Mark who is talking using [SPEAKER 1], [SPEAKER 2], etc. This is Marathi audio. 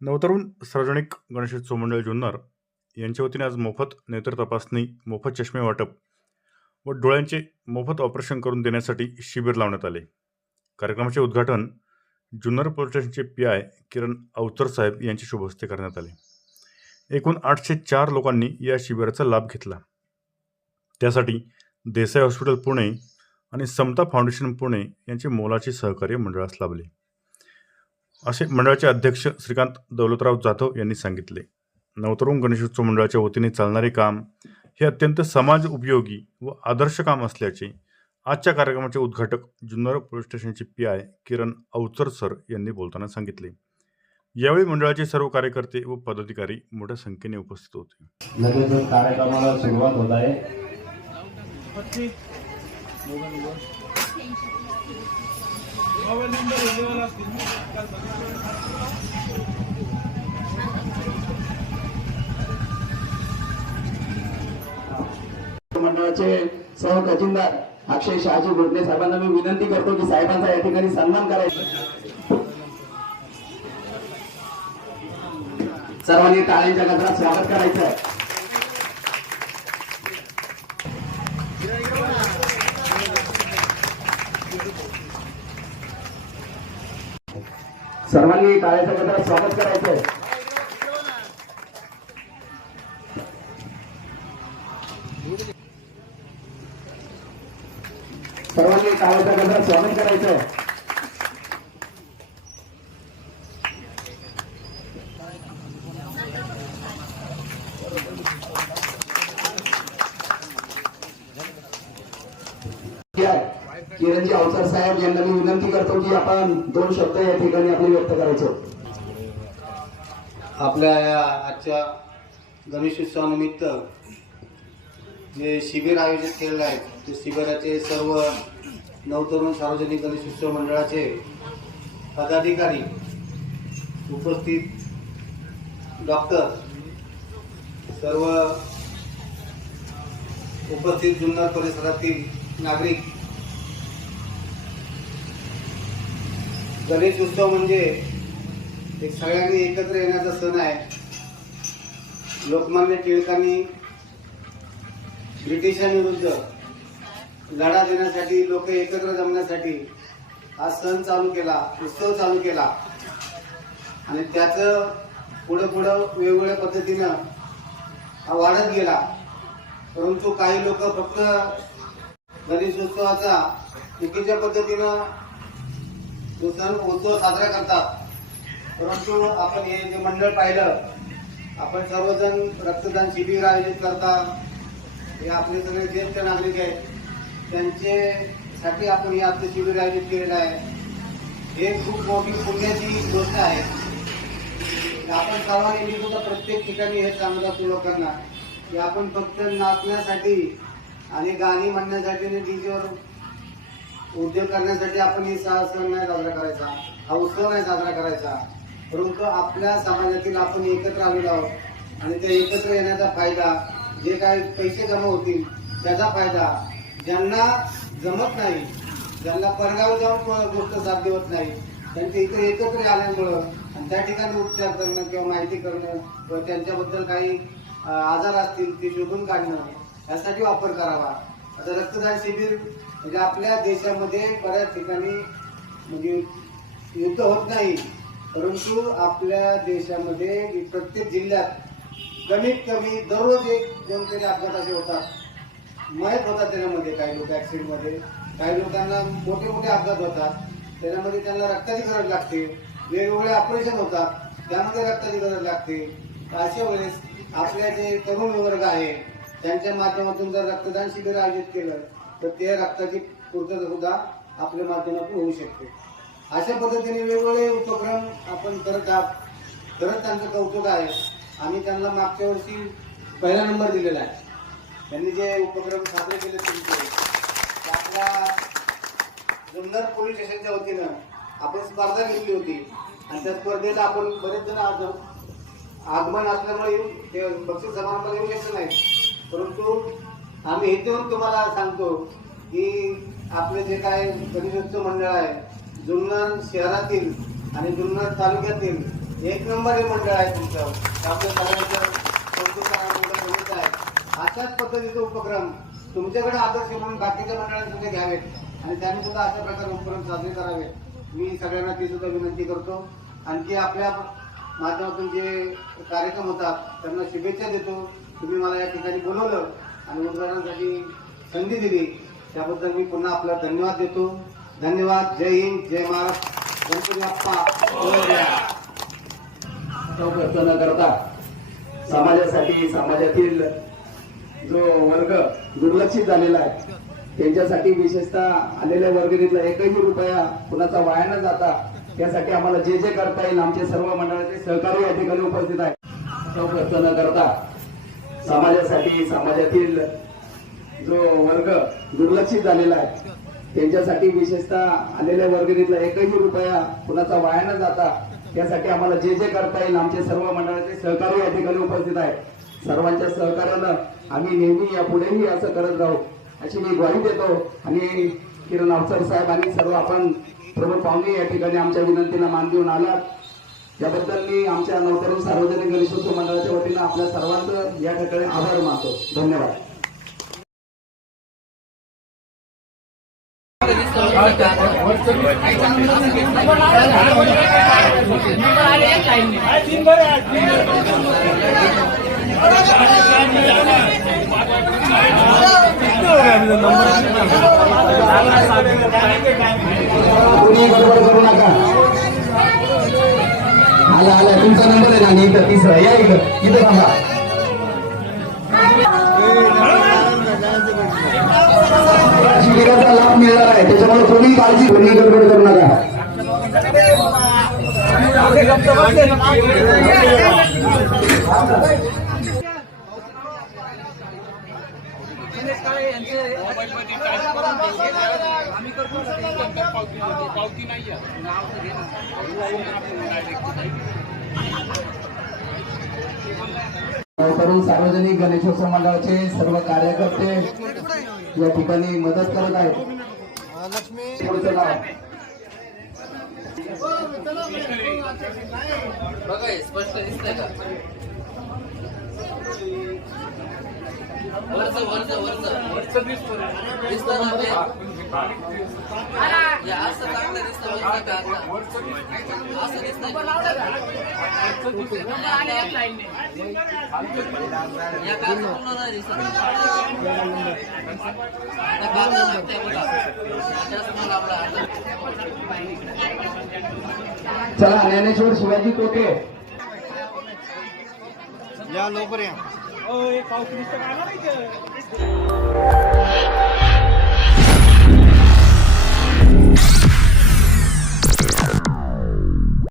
[SPEAKER 1] नवतरुण सार्वजनिक गणेशोत्सव मंडळ जुन्नर यांच्या वतीने आज मोफत नेत्र तपासणी मोफत चष्मे वाटप व डोळ्यांचे मोफत ऑपरेशन करून देण्यासाठी शिबिर लावण्यात आले. कार्यक्रमाचे उद्घाटन जुन्नर पोलीस स्टेशनचे पी आय किरण अवतर साहेब यांच्या शुभ हस्ते करण्यात आले. एकूण आठशे चार लोकांनी या शिबिराचा लाभ घेतला. त्यासाठी देसाई हॉस्पिटल पुणे आणि समता फाउंडेशन पुणे यांचे मोलाचे सहकार्य मंडळास लाभले. असे मंडळाचे अध्यक्ष श्रीकांत दौलतराव जाधव यांनी सांगितले. नवतरुण गणेशोत्सव मंडळाच्या वतीने चालणारे काम हे अत्यंत समाज उपयोगी व आदर्श काम असल्याचे आजच्या कार्यक्रमाचे उद्घाटक जुन्नर पोलीस स्टेशनचे P I Kiran Avachar sir यांनी बोलताना सांगितले. यावेळी मंडळाचे सर्व कार्यकर्ते व पदाधिकारी मोठ्या संख्येने उपस्थित होते.
[SPEAKER 2] कार्यक्रमाला सुरुवात होत आहे. मंडळाचे सह खजिनदार अक्षय शहाजी गोडणे साहेबांना मी विनंती करतो की साहेबांचा या ठिकाणी सन्मान करायचा. सर्वांनी टाळ्यांच्या गजरात स्वागत करायचं आहे सर्वांनी टाळ्याच्या गजरात स्वागत करायचं आहे सर्वांनी टाळ्याच्या स्वागत करायचं. आहे किरणजी अवसर साहेब यांना मी विनंती करतो की आपण दोन शब्द या ठिकाणी आपले व्यक्त करायचो.
[SPEAKER 3] आपल्या या आजच्या गणेशोत्सवानिमित्त जे शिबिर आयोजित केलेलं आहे ते शिबिराचे सर्व नवतरुण सार्वजनिक गणेश उत्सव मंडळाचे पदाधिकारी उपस्थित डॉक्टर सर्व उपस्थित जुन्नर परिसरातील नागरिक. गणेश उत्सव म्हणजे एक सगळ्यांनी एकत्र येण्याचा सण आहे. लोकमान्य टिळकांनी ब्रिटिशांविरुद्ध लढा देण्यासाठी लोक एकत्र जमण्यासाठी हा सण चालू केला उत्सव चालू केला. आणि त्याचं पुढं पुढं वेगवेगळ्या पद्धतीनं हा वाढत गेला. परंतु काही लोक फक्त गणेशोत्सवाचा चुकीच्या पद्धतीनं तो सण उत्सव साजरा करतात. परंतु आपण हे जे मंडळ पाहिलं आपण सर्वजण रक्तदान शिबिर आयोजित करता. हे आपले सगळे ज्येष्ठ नागरिक आहेत. त्यांचे साठी आपण हे आजचं शिबिर आयोजित केलेलं आहे. हे खूप मोठी पुण्याची गोष्ट आहे. आपण सर्वांनी मी सुद्धा प्रत्येक ठिकाणी हे सांगत असतो लोकांना की आपण फक्त नाचण्यासाठी आणि गाणी म्हणण्यासाठी आणि डीजेवर उद्योग करण्यासाठी आपण ही सण नाही साजरा करायचा. हा उत्सव नाही साजरा करायचा. परंतु आपल्या समाजातील आपण एकत्र आलेलो आहोत आणि त्या एकत्र येण्याचा फायदा जे काही पैसे जमा होतील त्याचा फायदा ज्यांना जमत नाही ज्यांना परगाव जाऊन गोष्ट साध्य होत नाही त्यांचे इथे एकत्र आल्यामुळं आणि त्या ठिकाणी उपचार करणं किंवा माहिती करणं किंवा त्यांच्याबद्दल काही आजार असतील ते शोधून काढणं यासाठी वापर करावा. आता रक्तदान शिबिर म्हणजे आपल्या देशामध्ये बऱ्याच ठिकाणी म्हणजे युद्ध होत नाही परंतु आपल्या देशामध्ये प्रत्येक जिल्ह्यात कमीत कमी दररोज एक दोन तरी अपघात असे होतात. मयत होतात त्याच्यामध्ये काही लोक ऍक्सिडेंटमध्ये काही लोकांना मोठे मोठे अपघात होतात. त्याच्यामध्ये त्यांना रक्ताची गरज लागते. वेगवेगळे ऑपरेशन होतात. त्यामध्ये रक्ताची गरज लागते. अशा वेळेस आपल्या जे तरुण वर्ग आहे त्यांच्या माध्यमातून जर रक्तदान शिबिर आयोजित केलं तर ते रक्ताची पूर्तता सुद्धा आपल्या माध्यमातून होऊ शकते. अशा पद्धतीने वेगवेगळे उपक्रम आपण करत आहात. खरंच त्यांचं कौतुक आहे. आम्ही त्यांना मागच्या वर्षी पहिला नंबर दिलेला आहे. त्यांनी जे उपक्रम साजरे केले तुमचे आपल्या जुन्नर पोलीस स्टेशनच्या वतीनं आपण स्पर्धा घेतली होती. आणि त्या स्पर्धेला आपण बरेच जण आज आगमन असल्यामुळे येऊ ते बक्षीस समारंभाला येऊ शकत नाही परंतु आम्ही हे देऊन तुम्हाला सांगतो की आपले जे काय गणेशोत्सव मंडळ आहे जुन्नर शहरातील आणि जुन्नर तालुक्यातील एक नंबर हे मंडळ आहे तुमचं. आपल्या अशाच पद्धतीचा उपक्रम तुमच्याकडे आदर्श म्हणून बाकीच्या मंडळांनी सुद्धा घ्यावेत. आणि त्यांनी सुद्धा अशा प्रकारे उपक्रम साजरे करावेत. मी सगळ्यांना ती सुद्धा विनंती करतो. आणखी आपल्या माध्यमातून जे कार्यक्रम होतात त्यांना शुभेच्छा देतो. तुम्ही मला या ठिकाणी बोलवलं आणि उद्घाटनासाठी संधी दिली त्याबद्दल मी पुन्हा आपला धन्यवाद देतो. धन्यवाद. जय हिंद जय महाराष्ट्र. गणपती बाप्पा.
[SPEAKER 2] न करता समाजासाठी समाजातील जो वर्ग दुर्लक्षित झालेला आहे त्यांच्यासाठी विशेषतः आलेल्या वर्गणीतला एकही रुपया कुणाचा वाया न जाता त्यासाठी आम्हाला जे जे करता येईल आमचे सर्व मंडळाचे सहकारी या ठिकाणी उपस्थित आहे तो खर्च न करता समाजासाठी समाजातील जो वर्ग दुर्लक्षित झालेला आहे त्यांच्यासाठी विशेषतः आलेल्या वर्गणीतला एकही रुपया कुणाचा वाया न जाता त्यासाठी आम्हाला जे जे करता येईल आमचे सर्व मंडळाचे सहकारी या ठिकाणी उपस्थित आहे सर्वांच्या सहकार्यानं आम्ही नेहमी यापुढेही असं करत राहू अशी मी ग्वाही देतो. आणि किरण अवसर साहेब आणि सर्व आपण प्रमुख पाहुणे या ठिकाणी आमच्या विनंतीला मान देऊन आलात. याबद्दल मी आमच्या नवतरुण सार्वजनिक गणेशोत्सव मंडळाच्या वतीनं आपल्या सर्वांचं या ठिकाणी आभार मानतो. धन्यवाद. कुणी गडबड करू नका आला आला तुमचा नंबर आहे ना आणि इथं तिसरा या इथं इथं थांबा शिबिराचा लाभ मिळणार आहे त्याच्यामुळे कोणी काळजी कोणी गडबड करू नका तरुण सार्वजनिक गणेशोत्सव मंडळाचे सर्व कार्यकर्ते या ठिकाणी मदत करत आहेत. पुढचं नाव.
[SPEAKER 4] बघा हे स्पष्ट दिसतंय का? वरच वरच वरच. दिसतं ना ते? या असं चांगलं दिसतं या पूर्ण नाही दिसत? लागतंय बघा.
[SPEAKER 2] चला ज्ञानेश्वर शिवाजी कोटे
[SPEAKER 3] या लवकर या. पाऊस